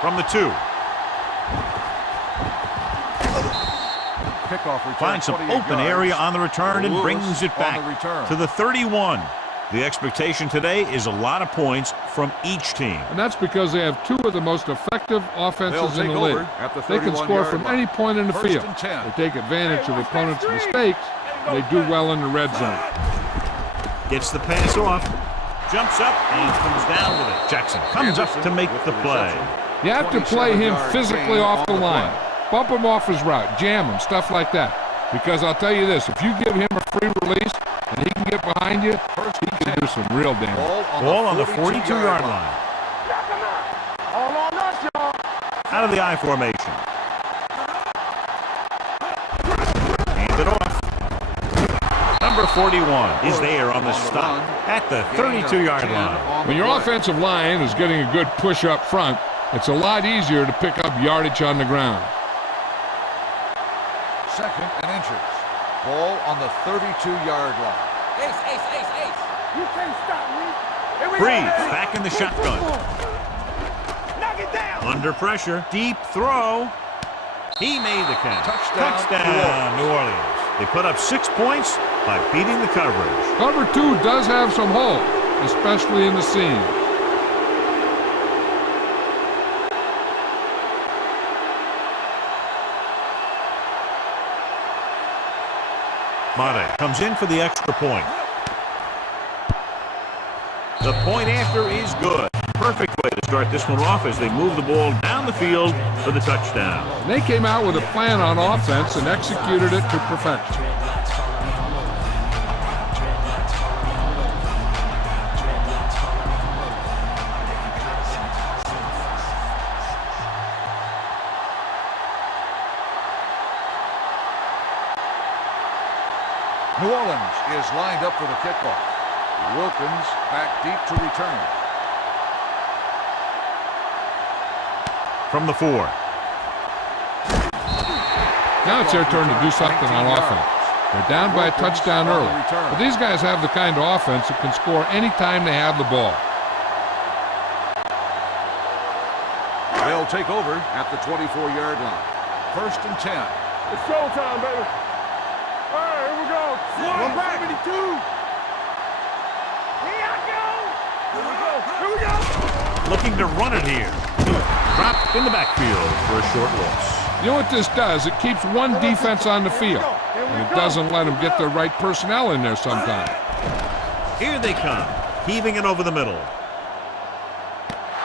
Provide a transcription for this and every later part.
From the 2. Kickoff return. Finds some open area on the return and brings it back to the 31. The expectation today is a lot of points from each team. And that's because they have 2 of the most effective offenses in the league. They can score from any point in the field. They take advantage of opponents' mistakes, and they do well in the red zone. Gets the pass off, jumps up, and comes down with it. Jackson comes up to make the play. You have to play him physically off the line. Bump him off his route, jam him, stuff like that. Because I'll tell you this, if you give him a free release and he can get behind you, he can do some real damage. Ball on the 42-yard line. Out of the I formation. Hand it off. Number 41 is there on the stop at the 32-yard line. When your offensive line is getting a good push up front, it's a lot easier to pick up yardage on the ground. 2nd and inches. Ball on the 32-yard line. Ace. You can't stop me. Breeze back in the shotgun. Knock it down. Under pressure. Deep throw. He made the catch. Touchdown, New Orleans. They put up 6 points by beating the coverage. Cover 2 does have some holes, especially in the seam. Mate comes in for the extra point. The point after is good. Perfect way to start this one off as they move the ball down the field for the touchdown. They came out with a plan on offense and executed it to perfection. New Orleans is lined up for the kickoff. Wilkins back deep to return. From the 4. Now it's their turn to do something on offense. They're down by a touchdown early. But these guys have the kind of offense that can score anytime they have the ball. They'll take over at the 24-yard line. 1st and 10. It's showtime, baby. All right, here we go. One back. 72. Here I go. Here we go. Looking to run it here. Dropped in the backfield for a short loss. You know what this does? It keeps one defense on the field, and it doesn't let them get the right personnel in there sometimes. Here they come, heaving it over the middle.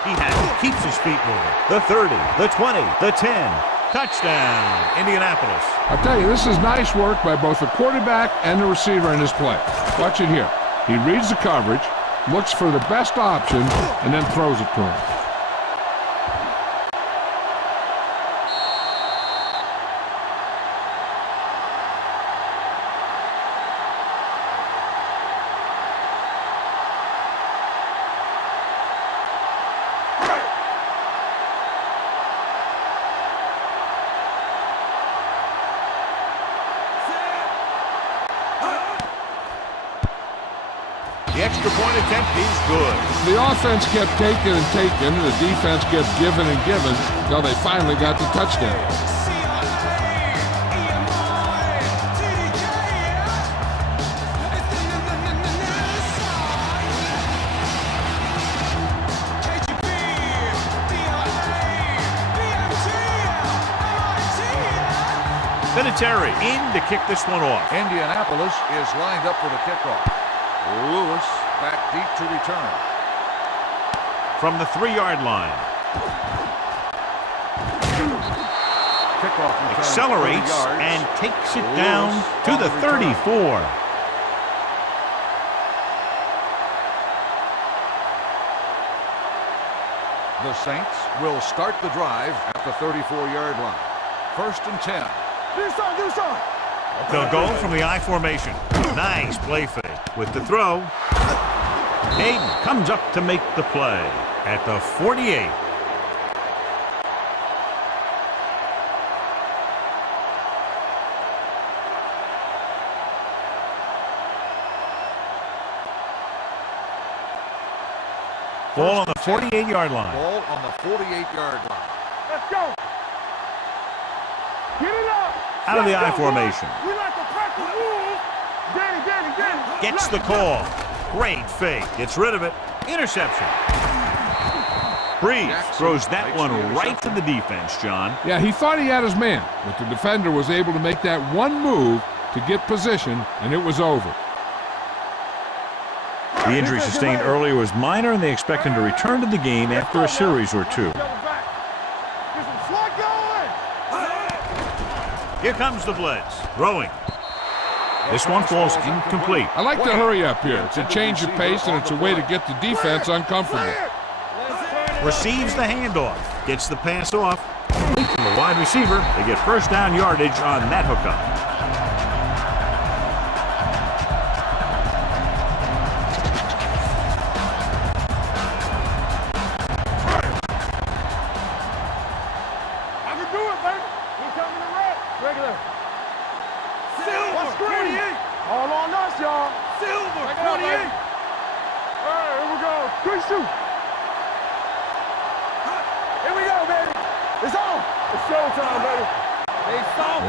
He has it, keeps his feet moving. The 30, the 20, the 10. Touchdown, Indianapolis. I'll tell you, this is nice work by both the quarterback and the receiver in his play. Watch it here. He reads the coverage, looks for the best option, and then throws it to him. The extra point attempt is good. The offense kept taking and taking, and the defense kept giving and giving until they finally got the touchdown. Vinatieri in to kick this one off. Indianapolis is lined up for the kickoff. Lewis back deep to return. From the 3-yard line. Kickoff return, Accelerates 30 yards. and takes it down to the 34. The Saints will start the drive at the 34-yard line. 1st and 10. Do something. They'll go from the I formation. Nice play fake. With the throw, Hayden comes up to make the play at the 48. Ball on the 48-yard line. Ball on the 48-yard line. Let's go. Get it up. Out of the I Let's go, formation. boys. We like to practice rules. Get it. Gets the call. Great fake. Gets rid of it. Interception. Breeze throws that one right to the defense, John. Yeah, he thought he had his man, but the defender was able to make that one move to get position, and it was over. The injury sustained earlier was minor, and they expect him to return to the game after a series or two. Here comes the blitz. Throwing. This one falls incomplete. I like to hurry up here. It's a change of pace, and it's a way to get the defense uncomfortable. Receives the handoff. Gets the pass off. From the wide receiver, they get first down yardage on that hookup.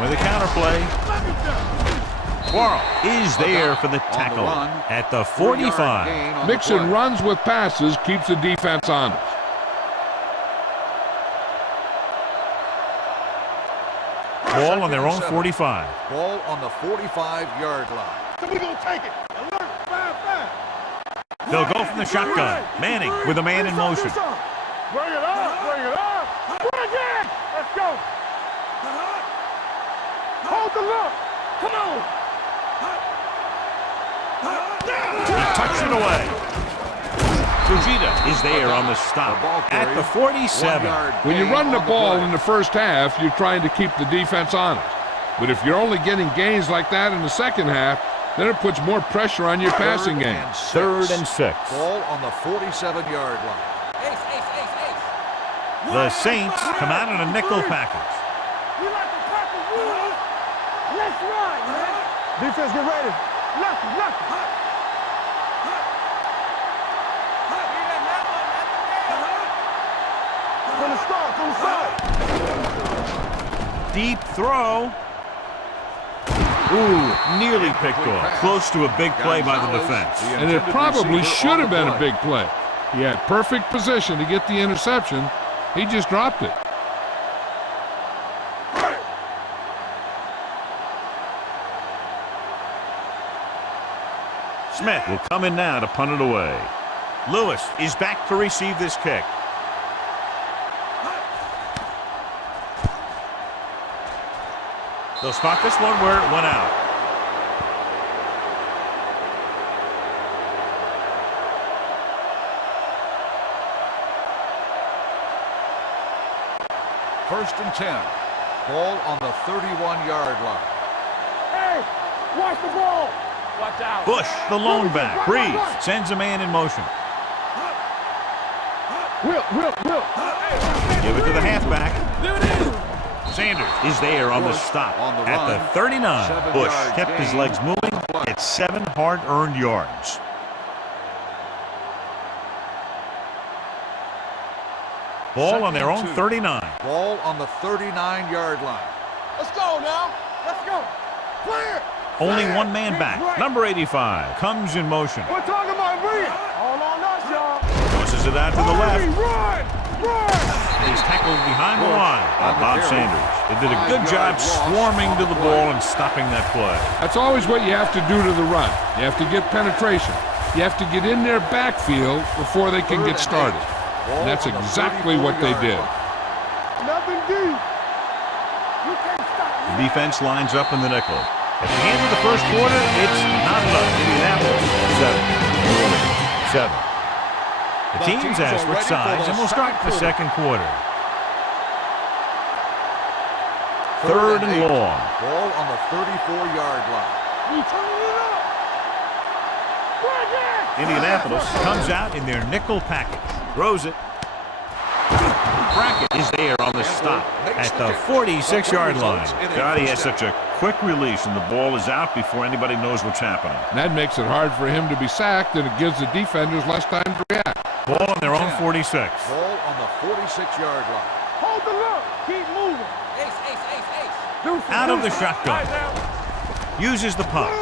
With the counterplay, Quarles is there for the tackle at the 45. Mixing runs with passes keeps the defense honest. Ball on their own 45. Ball on the 45-yard line. Somebody gonna take it. Alert, fire. They'll go from the shotgun. Manning with a man in motion. Bring it up. Bring it. Let's go. Hold the look. Come on. He tucks it away. Fujita is there on the stop at the 47. When you run the ball in the first half, you're trying to keep the defense honest. But if you're only getting gains like that in the second half, then it puts more pressure on your passing game. 3rd and 6. Ball on the 47-yard line. The Saints come out in a nickel package. We like to practice rules. Let's run, man. Defense, get ready. Look. From the start. Deep throw. Ooh, nearly picked off. Close to a big play by the defense. And it probably should have been a big play. He had perfect position to get the interception. He just dropped it. Smith will come in now to punt it away. Lewis is back to receive this kick. They'll spot this one where it went out. First and 10. Ball on the 31-yard line. Hey, watch the ball. Watch out. Bush, the lone back. Breeze sends a man in motion. Will. Give it to the halfback. Sanders is there on the stop at the 39. Bush kept his legs moving. It's 7 hard-earned yards. Ball on their own 39. Ball on the 39-yard line. Let's go now. Let's go. Clear. Only one man back. Number 85 comes in motion. We're talking about Reed. All on us, y'all. Tosses it out to the left. Run. He's tackled behind the line by Bob Sanders. They did a good job swarming to the ball and stopping that play. That's always what you have to do to the run. You have to get penetration. You have to get in their backfield before they can get started. And that's exactly what they did. Nothing deep. You can't stop me. The defense lines up in the nickel. At the end of the first quarter, it's not enough. Indianapolis 7. The teams have switched sides, and we'll start the second quarter. 3rd and long. Ball on the 34-yard line. We turning it up. Indianapolis comes out in their nickel package. Throws it. Brackett is there on the stop at the 46-yard line. God, he has such a quick release, and the ball is out before anybody knows what's happening. And that makes it hard for him to be sacked, and it gives the defenders less time to react. Ball on their their own 46. Ball on the 46-yard line. Hold the look. Keep moving. Out of the shotgun. Uses the pump.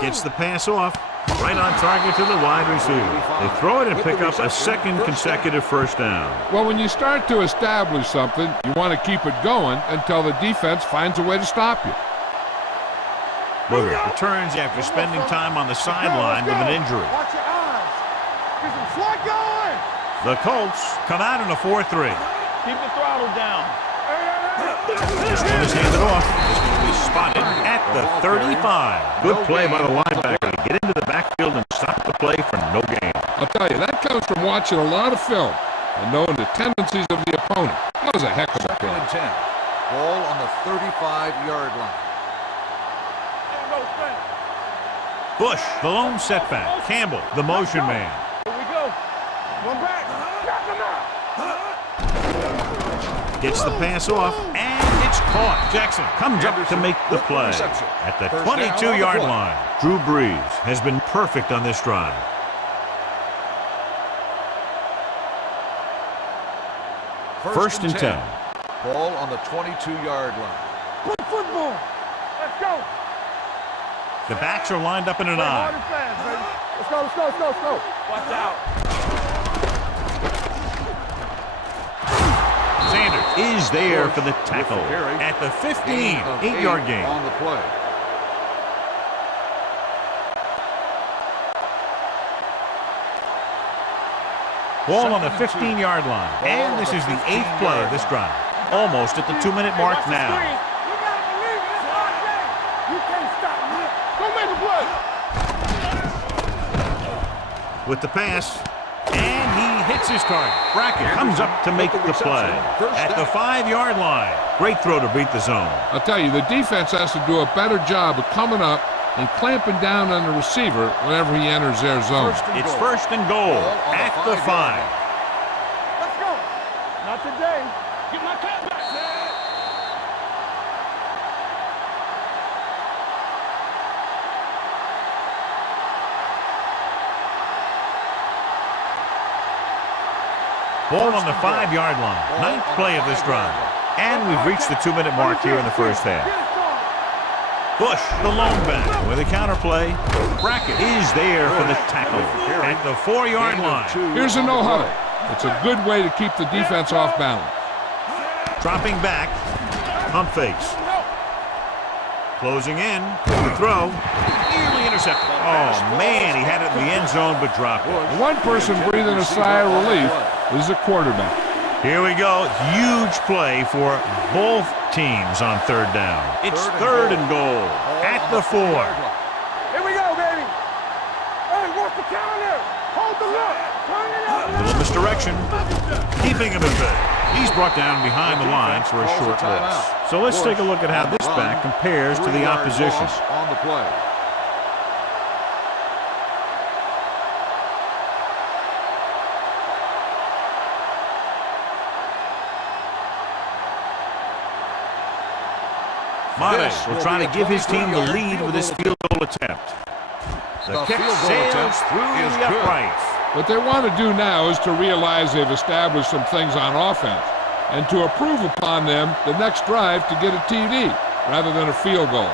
Gets the pass off. Right on target to the wide receiver. They throw it and pick up a second consecutive first down. Well, when you start to establish something, you want to keep it going until the defense finds a way to stop you. Booger returns after spending time on the sideline with an injury. Watch your eyes. Get some slot going. The Colts come out in a 4-3. Keep the throttle down. This one is handed off. This one will be spotted at the 35. Good play by the linebacker to get into the backfield and stop the play for no gain. I'll tell you, that comes from watching a lot of film and knowing the tendencies of the opponent. That was a heck of a Second play. and 10. Ball on the 35-yard line. Bush, the lone setback. Campbell, the motion man. Here we go. One back. Knock him out. Gets the pass off, and it's caught. Jackson comes up to make the play at the 22-yard line. Drew Brees has been perfect on this drive. First and 10. Ball on the 22-yard line. Good football. Let's go. The backs are lined up in an Hard eye. and fast, baby. Let's go, let's go, let's go, let's go. Watch out. Sanders is there for the tackle at the 15, 8-yard gain. On the play. Ball on the 15-yard line. And this is the 8th play of this drive. Almost at the 2-minute mark now. You gotta believe it. It's hard day. You can't stop me. Go make a play. With the pass, and he hits his target. Brackett comes up to make the play at the 5-yard line. Great throw to beat the zone. I'll tell you, the defense has to do a better job of coming up and clamping down on the receiver whenever he enters their zone. It's first and goal at the 5. Let's go. Not today. Get my cap back. Ball on the 5-yard line. 9th play of this drive. And we've reached the 2-minute mark here in the first half. Bush, the lone back, with a counterplay. Brackett is there for the tackle at the 4-yard line. Here's a no-huddle. It's a good way to keep the defense off balance. Dropping back, pump fakes. Closing in, the throw, nearly intercepted. Oh man, he had it in the end zone but dropped it. One person breathing a sigh of relief is the quarterback. Here we go, huge play for both teams on third down. It's third and goal at the 4. Here we go, baby. Hey, watch the counter. Hold the look. Turn it up. Little misdirection, keeping him in bed. He's brought down behind the line for a short loss. So let's take a look at how this back compares to the opposition. On the play. Mate will try to give his team the lead with this field goal attempt. The kick sails through the uprights. What they want to do now is to realize they've established some things on offense and to improve upon them the next drive to get a TD rather than a field goal.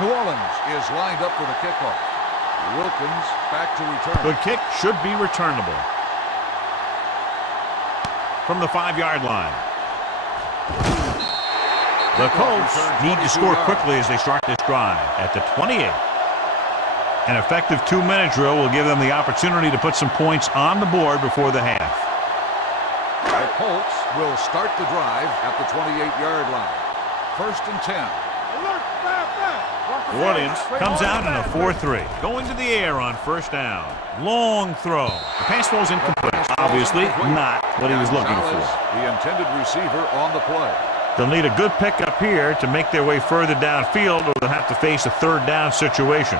New Orleans is lined up for the kickoff. Wilkins back to return. The kick should be returnable. From the 5-yard line. The Colts need to score quickly as they start this drive at the 28. An effective 2-minute drill will give them the opportunity to put some points on the board before the half. The Colts will start the drive at the 28-yard line. First and 10. Alert, fast, fast. New Orleans comes out in a 4-3. Going to the air on first down. Long throw. The pass falls incomplete. Obviously not what he was looking for. The intended receiver on the play. They'll need a good pickup here to make their way further downfield, or they'll have to face a third down situation.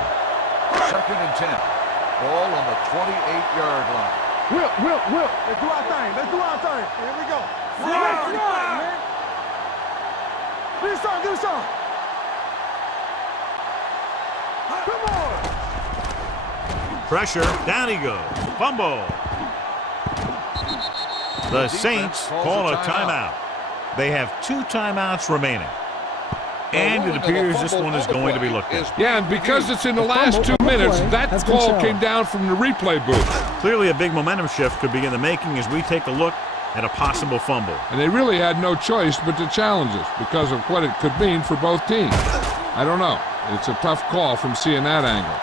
Second and 10. Ball on the 28-yard line. Will. Let's do our thing. Let's do our thing. Here we go. Let's run, man. Give me some, give me some. Come on. Pressure. Down he goes. Fumble. The Saints call a timeout. They have 2 timeouts remaining. And it appears this one is going to be looked at. Yeah, and because it's in the last 2 minutes, that call came down from the replay booth. Clearly a big momentum shift could be in the making as we take a look at a possible fumble. And they really had no choice but to challenge us because of what it could mean for both teams. I don't know. It's a tough call from seeing that angle.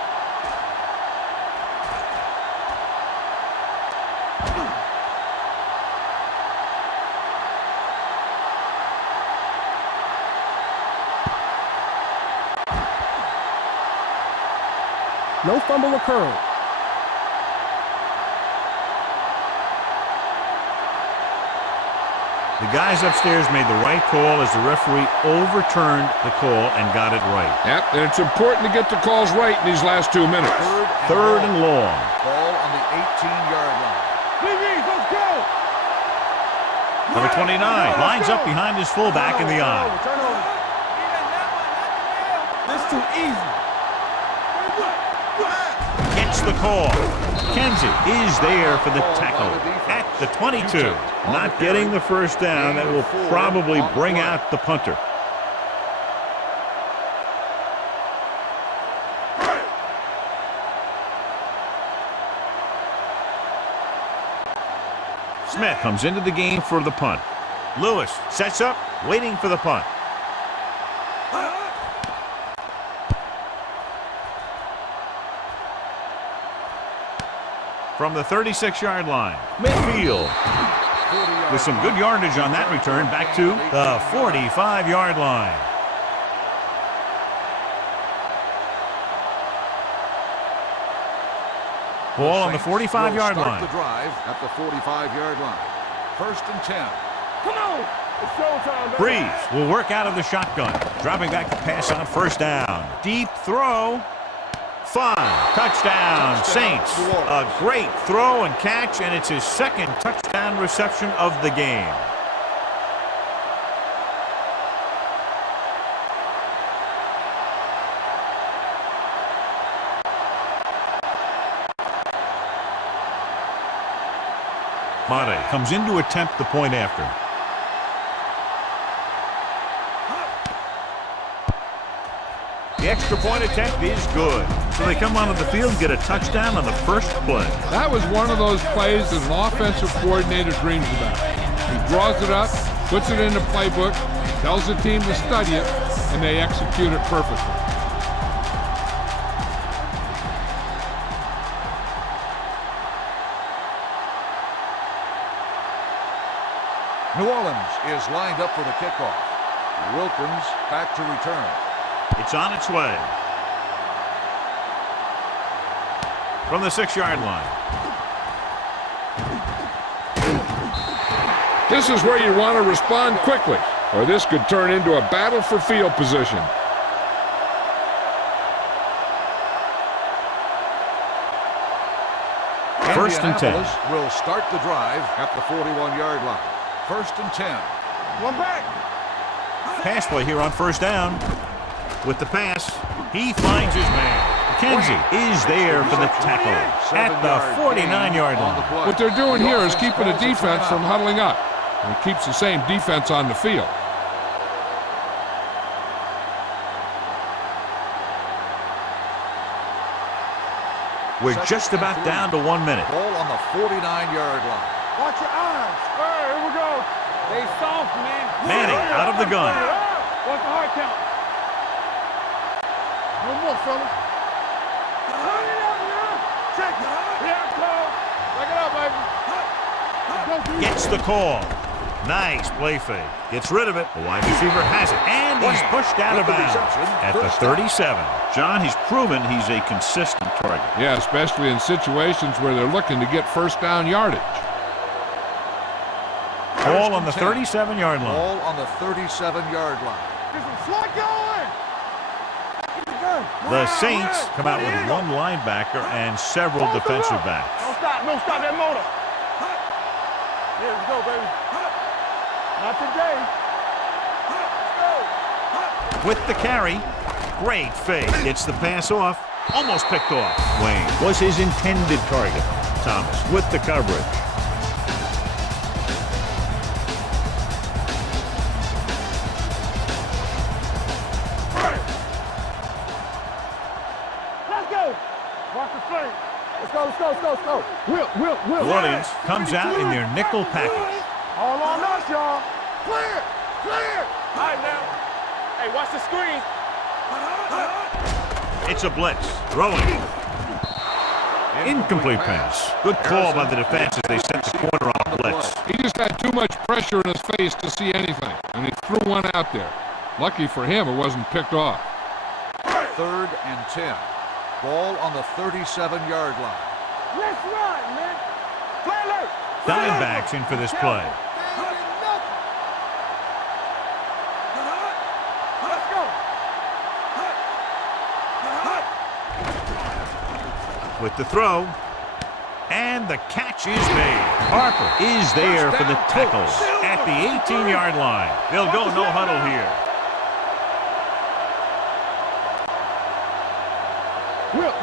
No fumble occurred. The guys upstairs made the right call as the referee overturned the call and got it right. Yep, and it's important to get the calls right in these last 2 minutes. Third and long. Ball on the 18-yard line. Let's go. Number 29 lines up behind his fullback in the eye. Turn over. This too easy. Gets the call. Kenzie is there for the tackle at the 22. Not getting the first down. That will probably bring out the punter. Smith comes into the game for the punt. Lewis sets up, waiting for the punt. From the 36-yard line, midfield. With some good yardage on that return, back to the 45-yard line. Ball on the 45-yard line. The drive at the 45-yard line. First and 10. Come on. It's showtime, baby. Breeze will work out of the shotgun, dropping back to pass on first down. Deep throw. Fun. Touchdown, Saints. A great throw and catch, and it's his second touchdown reception of the game. Mate comes in to attempt the point after. The extra point attempt is good. So they come onto the field and get a touchdown on the first play. That was one of those plays that an offensive coordinator dreams about. He draws it up, puts it in the playbook, tells the team to study it, and they execute it perfectly. New Orleans is lined up for the kickoff. Wilkins back to return. It's on its way. From the 6-yard line. This is where you want to respond quickly, or this could turn into a battle for field position. First and 10. Indianapolis will start the drive at the 41-yard line. First and 10. One back. Pass play here on first down. With the pass, he finds his man. Kenzie is there for the tackle at the 49-yard line. What they're doing here is keeping the defense from huddling up. And it keeps the same defense on the field. We're just about down to 1 minute. Ball on the 49-yard line. Watch your eyes. All right, here we go. They soft, man. Manning out of the gun. What's the hard count? One more, fellas. Turn it up now. Check it. Yeah, close. Check it out, baby. Gets the call. Nice play fake. Gets rid of it. The wide receiver has it. And he's pushed out of bounds at the 37. John, he's proven he's a consistent target. Yeah, especially in situations where they're looking to get first down yardage. Ball on the 37-yard line. Ball on the 37-yard line. There's some slot going. The Saints come out with one linebacker and several defensive backs. Don't stop. Don't stop that motor. Here we go, baby. Not today. Let's go. with the carry. Great fake. Gets the pass off. Almost picked off. Wayne was his intended target. Thomas with the coverage. Let's go. Watch the flank. Let's go. Will. New Orleans comes out in their nickel package. All on us, y'all. Clear. All right, now. Hey, watch the screen. It's a blitz. Throwing. Incomplete pass. Good call by the defense as they set the corner on a blitz. He just had too much pressure in his face to see anything, and he threw one out there. Lucky for him, it wasn't picked off. 3rd and 10. Ball on the 37-yard line. Let's run, man. Play alert. Diamondbacks in for this play. Let's go. With the throw. And the catch is made. Harper is there for the tackle at the 18-yard line. They'll go no huddle here. Will.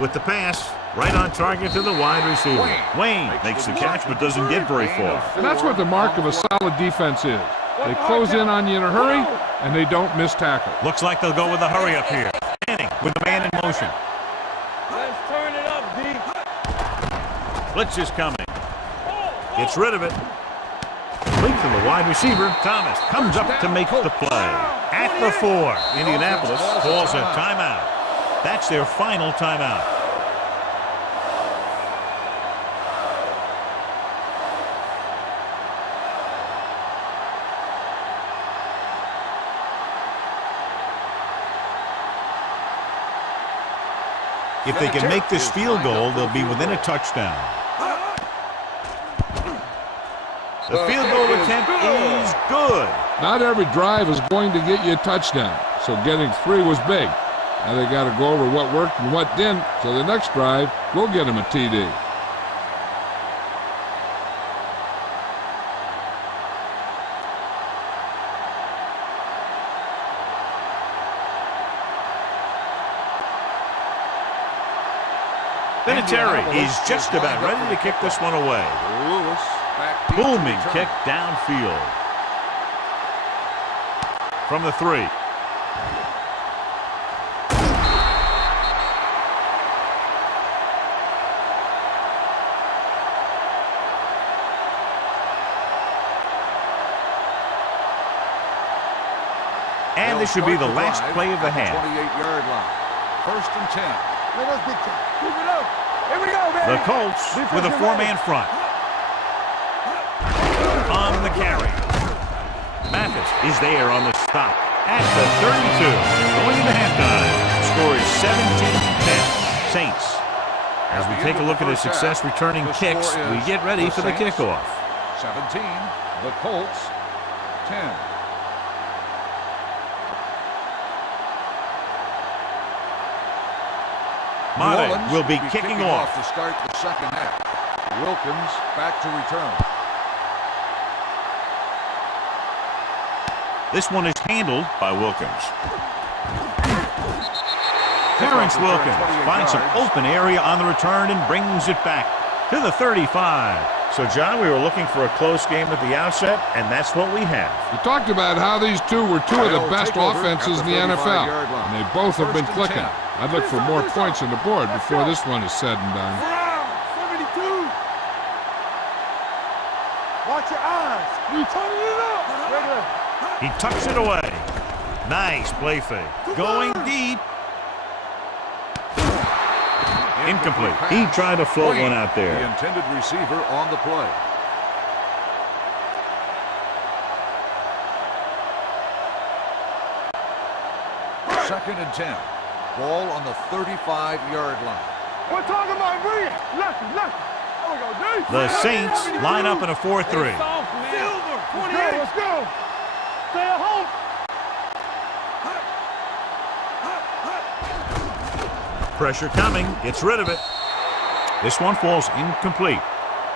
With the pass, right on target to the wide receiver. Wayne makes the catch but doesn't get very far. And that's what the mark of a solid defense is. They close in on you in a hurry, and they don't miss tackle. Looks like they'll go with a hurry up here. Manning with the man in motion. Let's turn it up, D. Blitz is coming. Gets rid of it. Link to the wide receiver. Thomas comes up to make the play. At the 4, Indianapolis calls a timeout. That's their final timeout. If they can make this field goal, they'll be within a touchdown. The field goal attempt is good. Not every drive is going to get you a touchdown, so getting 3 was big. Now they got to go over what worked and what didn't, so the next drive will get them a TD. Vinatieri is just about ready to kick this one away. Lewis back deep to Booming return. kick downfield. From the 3. And this should be the last play of the half. 28-yard line. 1st and 10. Let us big time. Keep it up. Here we go, man. The Colts with a 4-man front. On the carry. Mathis is there on the stop at the 32. Going into halftime. Score is 17-10. Saints. As we take a look at his success returning kicks, we get ready for the kickoff. 17. The Colts 10. Mate will be kicking off. To start the second half. Wilkins back to return. This one is handled by Wilkins. Terrence Wilkins finds some open area on the return and brings it back to the 35. So, John, we were looking for a close game at the outset, and that's what we have. We talked about how these two were two of the best offenses in the NFL, and they both have been clicking. I'd look for more points on the board before this one is said and done. 72. Watch your eyes. You turning it up. Regular. He tucks it away. Nice play fake. Going deep. Incomplete. He tried to float one out there. The intended receiver on the play. Second and 10. Ball on the 35-yard line. We're talking about brilliant. Lefty. There we go, D. The Saints line up in a 4-3. Silver. 28. Let's go. Stay at home. Pressure coming. Gets rid of it. This one falls incomplete.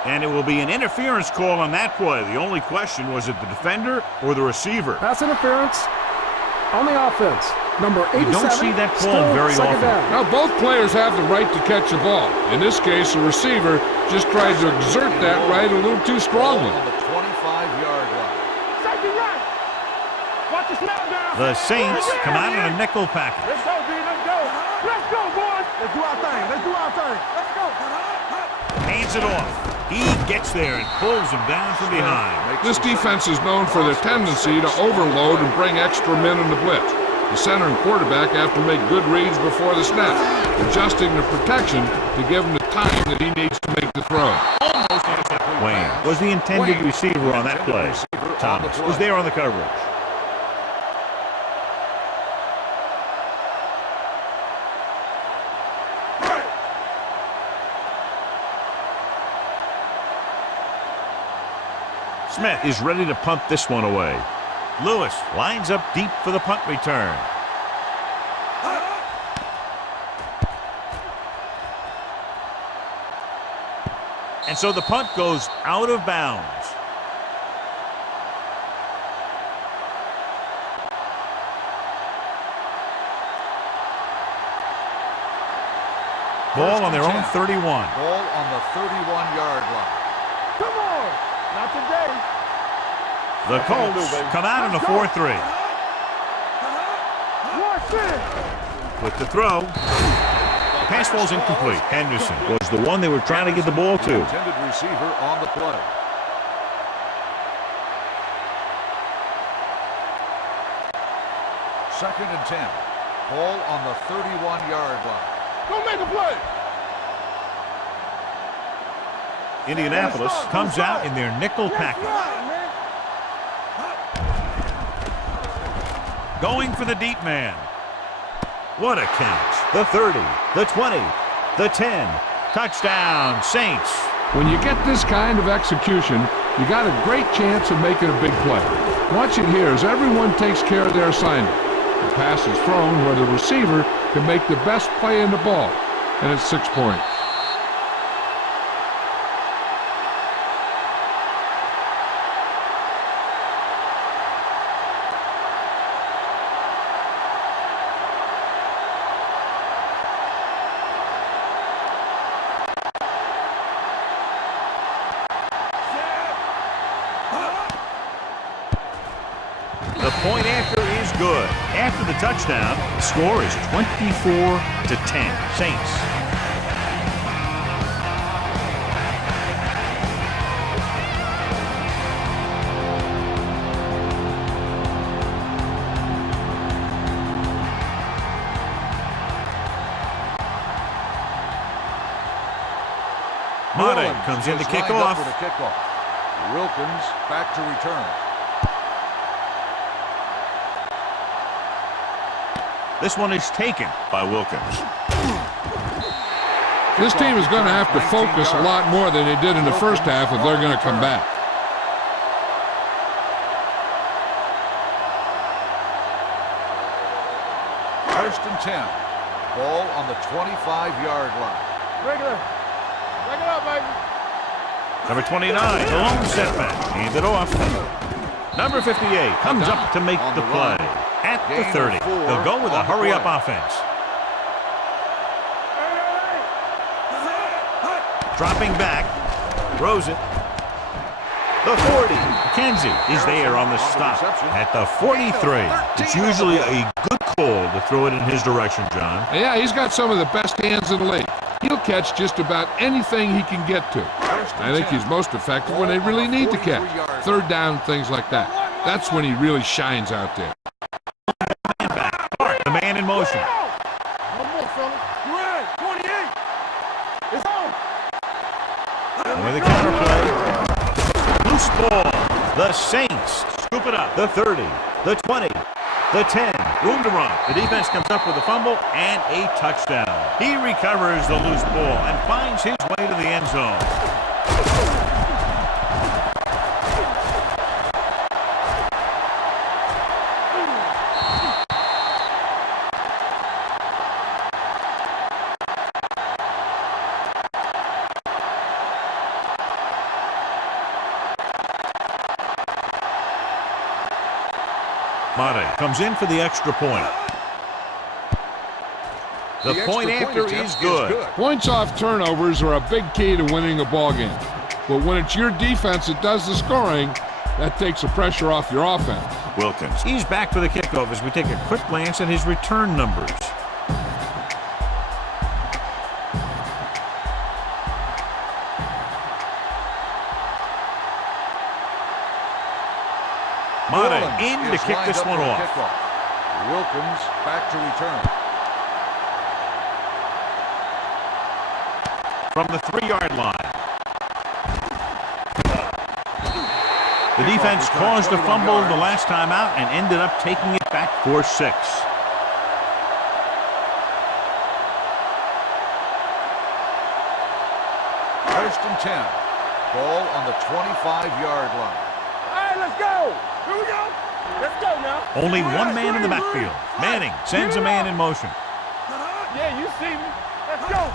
And it will be an interference call on that play. The only question, was it the defender or the receiver? Pass interference on the offense. Number 87. You don't see that call very often. Down. Now, both players have the right to catch the ball. In this case, the receiver just tried to exert that right a little too strongly. On the 25-yard line. Safety right. Watch the snap down. The Saints come out in a nickel package. Let's go, B. Let's go. Let's go, boys. Let's do our thing. Let's do our thing. Let's go. Hands it off. He gets there and pulls him down from behind. This defense is known for their tendency to overload and bring extra men in the blitz. The center and quarterback have to make good reads before the snap, adjusting the protection to give him the time that he needs to make the throw. Wayne was the intended receiver on that play. Thomas was there on the coverage. Smith is ready to punt this one away. Lewis lines up deep for the punt return. And so the punt goes out of bounds. Ball on their own 31. Ball on the 31-yard line. Come on. Not today. The Colts come out in a 4-3. With the throw, the pass falls incomplete. Henderson was the one they were trying to get the ball to. Intended receiver on the play. Second and 10. Ball on the 31-yard line. Go make a play. Indianapolis comes out in their nickel package. Going for the deep man. What a catch. The 30, the 20, the 10. Touchdown, Saints. When you get this kind of execution, you got a great chance of making a big play. Watch it here as everyone takes care of their assignment. The pass is thrown where the receiver can make the best play in the ball, and it's 6 points. The point after is good. After the touchdown, the score is 24-10. Saints. Muddy comes in to kick off. Wilkins back to return. This one is taken by Wilkins. This team is going to have to focus a lot more than they did in the first half if they're going to come back. First and 10. Ball on the 25-yard line. Regular. Back it up, baby. Number 29, the lone setback. Hand it off. Number 58 comes up to make the play. At the 30, they'll go with a hurry-up offense. Dropping back, throws it. The 40, McKenzie is there on the stop. At the 43, it's usually a good call to throw it in his direction, John. Yeah, he's got some of the best hands in the league. He'll catch just about anything he can get to. I think he's most effective when they really need to catch. Third down, things like that. That's when he really shines out there. The man in motion. One more, fella. You in. 28. It's on. And with the counterplay. Loose ball. The Saints scoop it up. The 30, the 20, the 10. Room to run. The defense comes up with a fumble and a touchdown. He recovers the loose ball and finds his way to the end zone. Mate comes in for the extra point. The point after is good. Points off turnovers are a big key to winning a ball game. But when it's your defense that does the scoring, that takes the pressure off your offense. Wilkins. He's back for the kickoff as we take a quick glance at his return numbers. Mate in to kick this one off. Wilkins back to return. From the 3-yard line. The defense caused a fumble the last time out and ended up taking it back for 6. First and 10. Ball on the 25-yard line. All right, let's go. Here we go. Let's go now. Only one man in the backfield. Manning sends a man in motion. Yeah, you see me. Let's go.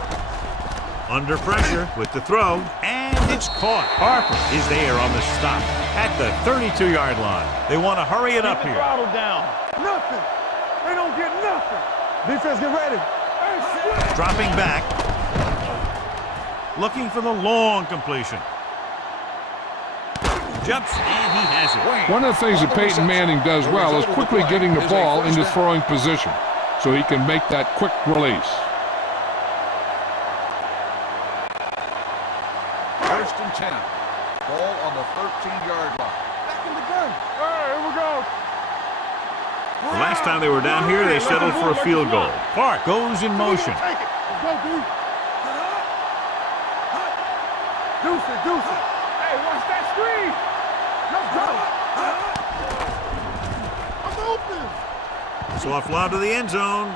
Under pressure with the throw, and it's caught. Harper is there on the stop at the 32-yard line. They want to hurry it up here. Throttle down. Nothing. They don't get nothing. Defense, get ready. Dropping back. Looking for the long completion. Jumps, and he has it. One of the things that Peyton Manning does well is quickly getting the ball into throwing position so he can make that quick release. First and 10. Ball on the 13-yard line. Back in the gun. All right, here we go. The last time they were down here, they settled for a field goal. Clark goes in motion. Take it. Let's go, D. Deuce it, deuce it. Hey, watch that screen. Let's go. I'm open. Soft lob to the end zone.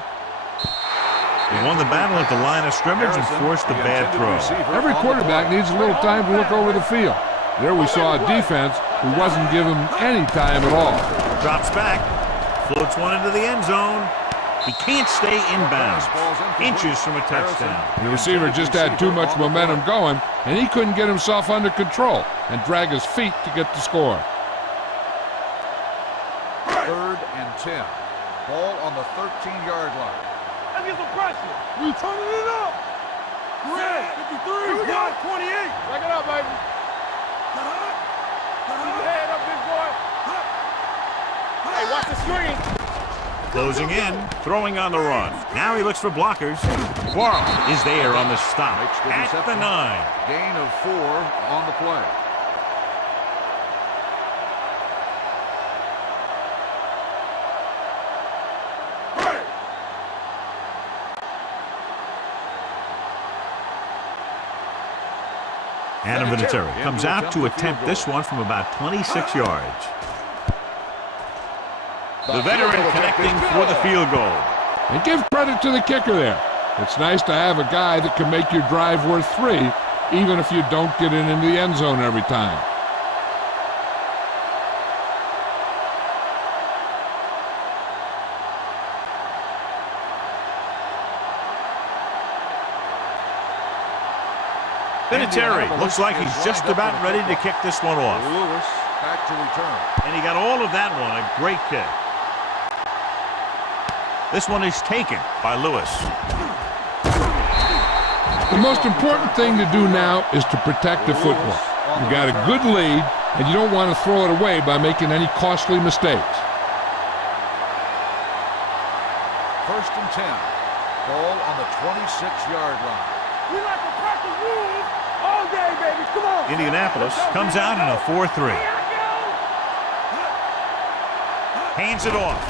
They won the battle at the line of scrimmage and forced the bad throw. Every quarterback needs a little time to look over the field. There we saw a defense who wasn't given any time at all. Drops back, floats one into the end zone. He can't stay inbounds. Inches from a touchdown. The receiver just had too much momentum going, and he couldn't get himself under control and drag his feet to get the score. Third and 10. Ball on the 13-yard line. Let's get some pressure. We turning it up. Red, 53. Here we go. 28. Back it up, baby. Keep your head up, big boy. Hey, watch the screen. Closing in, throwing on the run. Now he looks for blockers. Quarles is there on the stop at the 9. Gain of 4 on the play. Adam Vinatieri comes out to attempt this one from about 26 yards. The veteran connecting for the field goal. And give credit to the kicker there. It's nice to have a guy that can make your drive worth 3, even if you don't get in the end zone every time. Vinatieri looks like he's just about ready to kick this one off. Lewis back to return. And he got all of that one. A great kick. This one is taken by Lewis. The most important thing to do now is to protect the football. You got a good lead, and you don't want to throw it away by making any costly mistakes. First and 10. Ball on the 26-yard line. We like to practice rules all day, baby. Come on. Indianapolis comes out in a 4-3. Hands it off.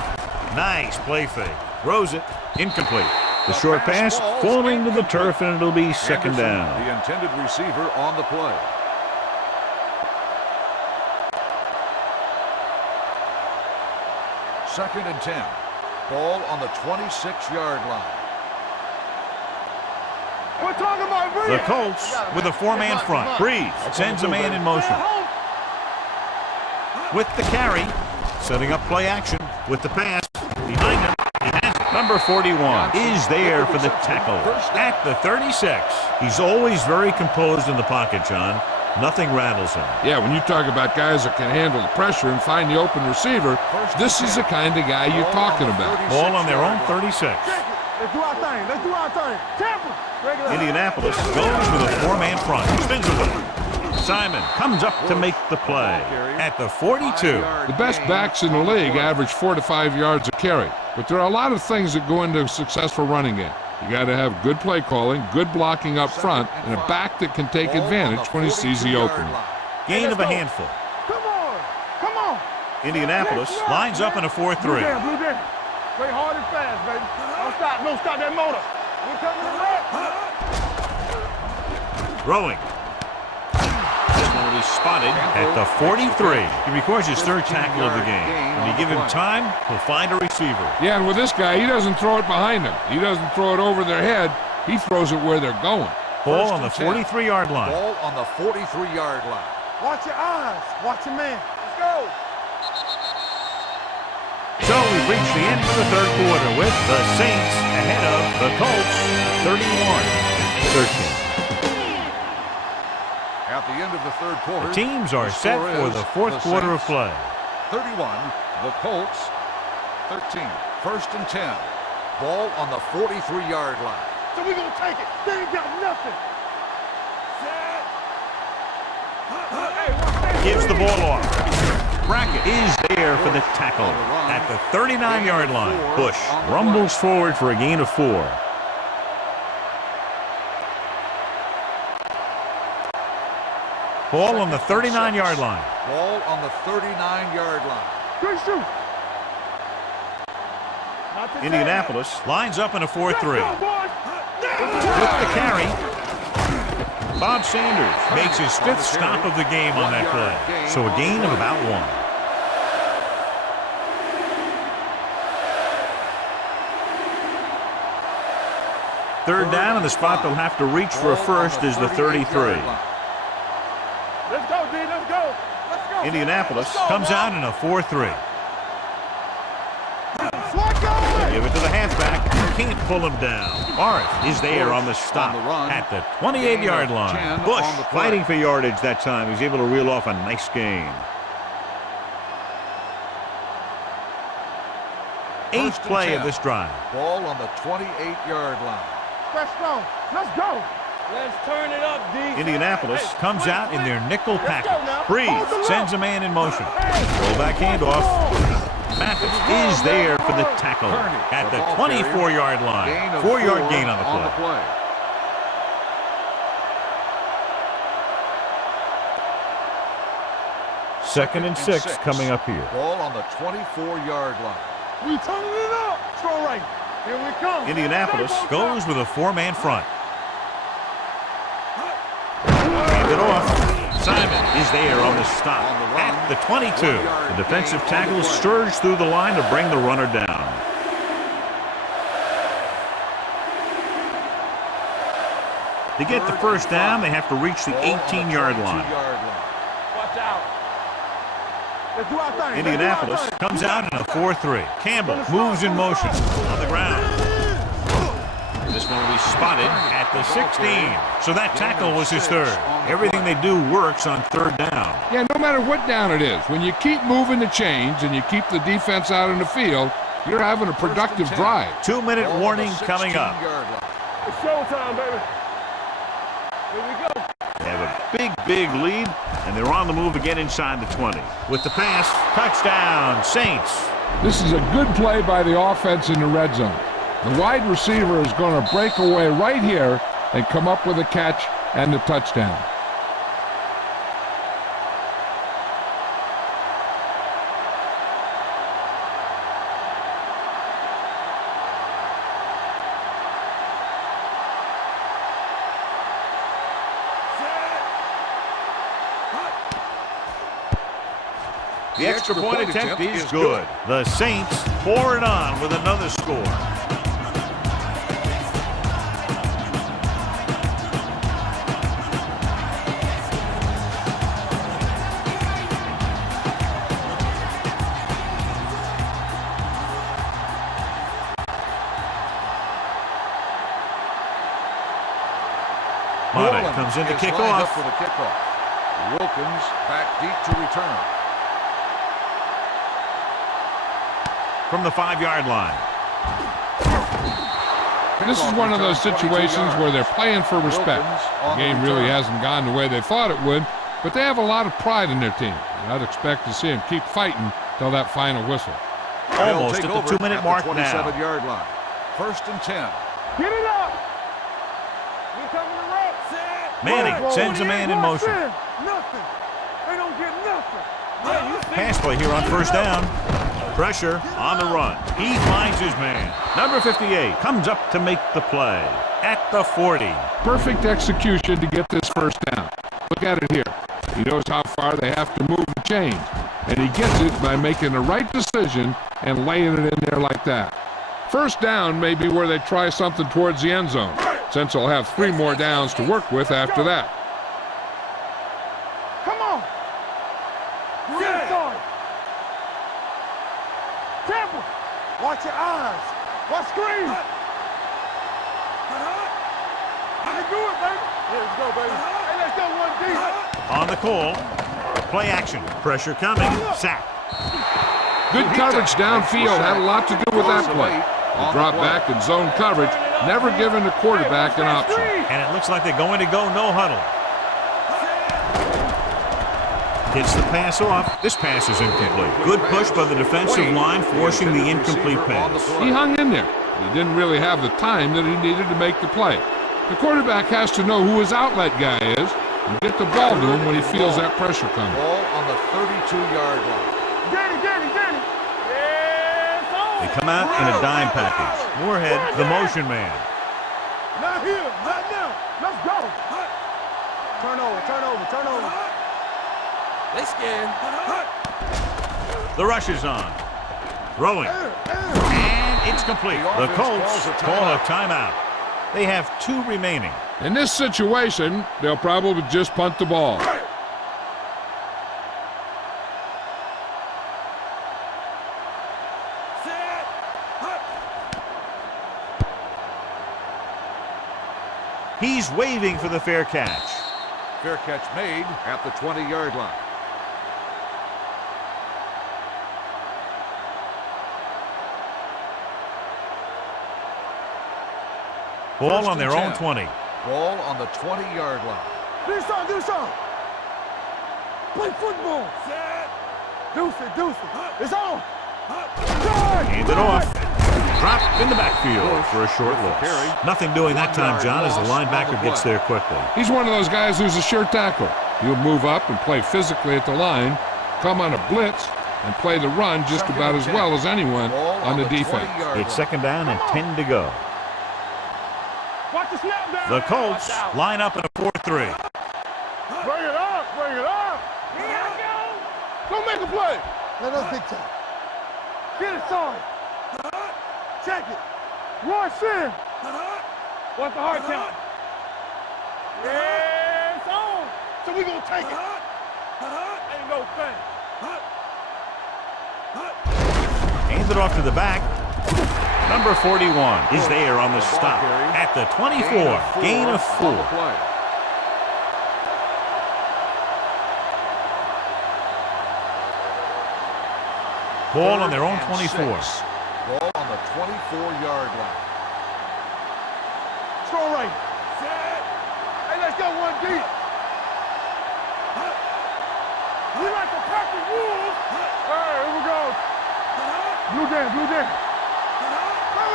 Nice play fake. Throws it. Incomplete. The short pass falling to the turf, and it'll be second down. The intended receiver on the play. Second and 10. Ball on the 26-yard line. We're talking about Breeze. The Colts with a 4-man front. Breeze sends a man in motion. With the carry, setting up play action with the pass. Behind him, he has it. Number 41 is there for the tackle at the 36. He's always very composed in the pocket, John. Nothing rattles him. Yeah, when you talk about guys that can handle the pressure and find the open receiver, this is the kind of guy you're talking about. Ball on their own 36. Let's do our thing. Let's do our thing. Tampa. Indianapolis goes with a four-man front. Spins away. Simon comes up to make the play at the 42. The best backs in the league average 4 to 5 yards a carry, but there are a lot of things that go into a successful running game. You got to have good play calling, good blocking up front, and a back that can take advantage when he sees the opening. Gain of a handful. Come on. Come on. Indianapolis lines up in a 4-3. Blue down. Play hard and fast, baby. Don't stop that motor. We're coming to left. Throwing. This one will be spotted at the 43. He records his third tackle of the game. When you give him time, he'll find a receiver. Yeah, and with this guy, he doesn't throw it behind them. He doesn't throw it over their head. He throws it where they're going. Ball on the 43-yard line. Ball on the 43-yard line. Watch your eyes. Watch your man. Let's go. So we've reached the end of the third quarter with the Saints ahead of the Colts 31-13. At the end of the third quarter, The teams are set score for is the fourth quarter of Saints play. 31, the Colts 13. First and 10. Ball on the 43-yard line. So we're going to take it. They ain't got nothing. Gives the ball off. Brackett is there for the tackle at the 39-yard line. Bush rumbles forward for a gain of 4. Ball on the 39-yard line. Ball on the 39-yard line. Good shoot. Indianapolis lines up in a 4-3. With the carry, Bob Sanders makes his 5th stop of the game on that play. So a gain of about 1. Third down, and the spot they'll have to reach for a first is the 33. Let's go, D. Let's go. Let's go. Indianapolis comes out in a 4-3. Flacco. Give it to the halfback. Can't pull him down. Morris is there on the stop at the 28-yard line. Bush fighting for yardage that time. He's able to reel off a nice gain. 8th play of this drive. Ball on the 28-yard line. Fresh strong. Let's go. Let's turn it up, D. Indianapolis comes out in their nickel package. Breeze sends a man in motion. Rollback handoff. Mathis is there for the tackle at the 24-yard line. 4-yard gain on the play. Second and 6 coming up here. Ball on the 24-yard line. We turning it up. Throw right. Here we come. Indianapolis goes with a 4-man front. Hand it off. Simon is there on the stop at the 22. The defensive tackle surged through the line to bring the runner down. To get the first down, they have to reach the 18-yard line. Watch out. Let's do our thing. Indianapolis comes out in a 4-3. Campbell moves in motion on the ground. This one will be spotted at the 16. So that tackle was his third. Everything they do works on third down. Yeah, no matter what down it is, when you keep moving the chains and you keep the defense out in the field, you're having a productive drive. 2-minute warning coming up. It's showtime, baby. Here we go. They have a big lead, and they're on the move to get inside the 20. With the pass, touchdown, Saints. This is a good play by the offense in the red zone. The wide receiver is going to break away right here and come up with a catch and the touchdown. The extra point attempt is good. The Saints pour it on with another score. Mata comes in to kick off. For the kickoff. Wilkins back deep to return. From the 5-yard line. This is one of those situations where they're playing for respect. The game really hasn't gone the way they thought it would, but they have a lot of pride in their team. And I'd expect to see them keep fighting till that final whistle. Almost at the 2-minute mark now. 27-yard line. 1st and 10. Get it up. You coming to rock? Manning sends a man in motion. Nothing. They don't get nothing. Pass play here on 1st down. Pressure on the run. He finds his man. Number 58 comes up to make the play at the 40. Perfect execution to get this 1st down. Look at it here. He knows how far they have to move the chains, and he gets it by making the right decision and laying it in there like that. 1st down may be where they try something towards the end zone, since they'll have 3 more downs to work with after that. Come on. Get it going. Careful. Watch your eyes. Watch screen. You can do it, baby. Yeah, let's go, baby. Hey, let's go 1 deep. On the call. Play action. Pressure coming. Sack. Good coverage downfield had a lot to do with that play. The drop back and zone coverage, never giving the quarterback an option. And it looks like they're going to go no huddle. Gets the pass off. This pass is incomplete. Good push by the defensive line, forcing the incomplete pass. He hung in there. He didn't really have the time that he needed to make the play. The quarterback has to know who his outlet guy is and get the ball to him when he feels that pressure coming. Ball on the 32-yard line. Get it. They come out in a dime package. Moorhead, the motion man. Not here. Not now. Let's go. Turn over. They scared. The rush is on. Throwing. And it's complete. The Colts call a timeout. They have 2 remaining. In this situation, they'll probably just punt the ball. He's waving for the fair catch. Fair catch made at the 20-yard line. Ball on their own 20. Ball on the 20-yard line. Do something. Play football. Deuce it. It's on. Hand it off. Dropped in the backfield for a short loss. Nothing doing that time, John, as the linebacker gets there quickly. He's one of those guys who's a sure tackle. He'll move up and play physically at the line, come on a blitz, and play the run just about as well as anyone on the defense. It's 2nd down and 10 to go. Watch the snap down. The Colts line up in a 4-3. Bring it up. Here we go. Go make a play. Let us big time. Get it, son. Check it. Rush in. What's the hard count? Yeah, it's on. So we gonna take it. Ain't no thing. Hands it off to the back. Number 41 is there on the stop at the 24. Gain of 4. Ball on their own 24. Ball on the 24-yard line. Throw right. Hey, let's go 1 deep. We like the perfect rules. Hey, here we go. Blue down. There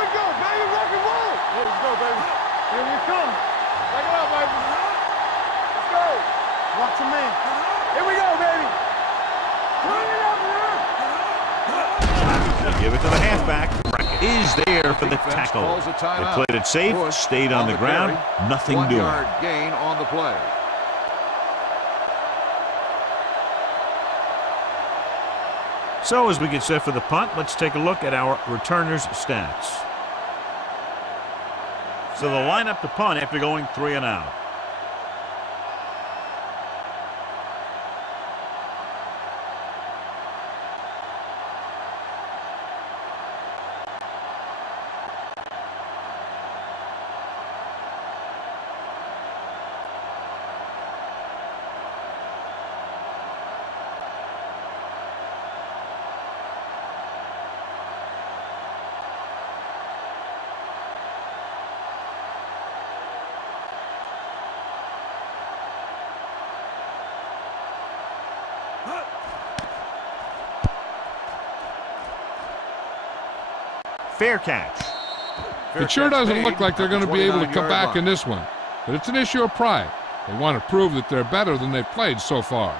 we go, baby. Rock and roll. Here we go, baby. Here we come. Back it up, baby. Let's go. Watch your man. Here we go, baby. Turn it up, man. They give it to the halfback. Is there for the tackle. They played it safe, stayed on the ground, nothing doing. 1-yard gain on the play. So as we get set for the punt, let's take a look at our returners' stats. So they'll line up to punt after going 3 and out. Fair catch. It sure doesn't look like they're going to be able to come back in this one, but it's an issue of pride. They want to prove that they're better than they've played so far.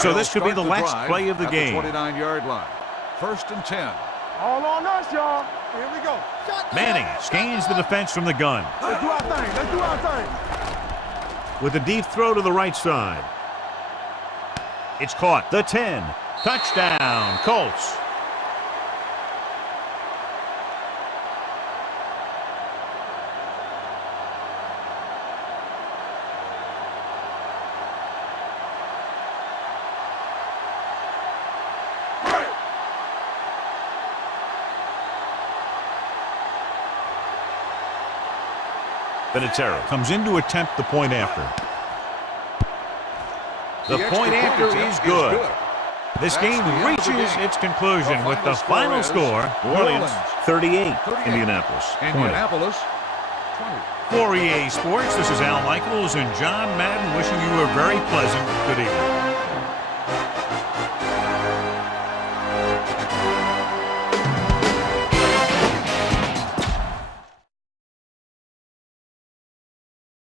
So this could be the last play of the game. 29-yard line. 1st and 10. All on us, y'all. Here we go. Manning scans the defense from the gun. Let's do our thing. Let's do our thing. With a deep throw to the right side. It's caught. The 10. Touchdown, Colts. Abertura comes in to attempt the point after. The point after is good. This game reaches its conclusion with the final score, New Orleans 38, Indianapolis 20. Indianapolis 20. For EA Sports, this is Al Michaels and John Madden wishing you a very pleasant good evening.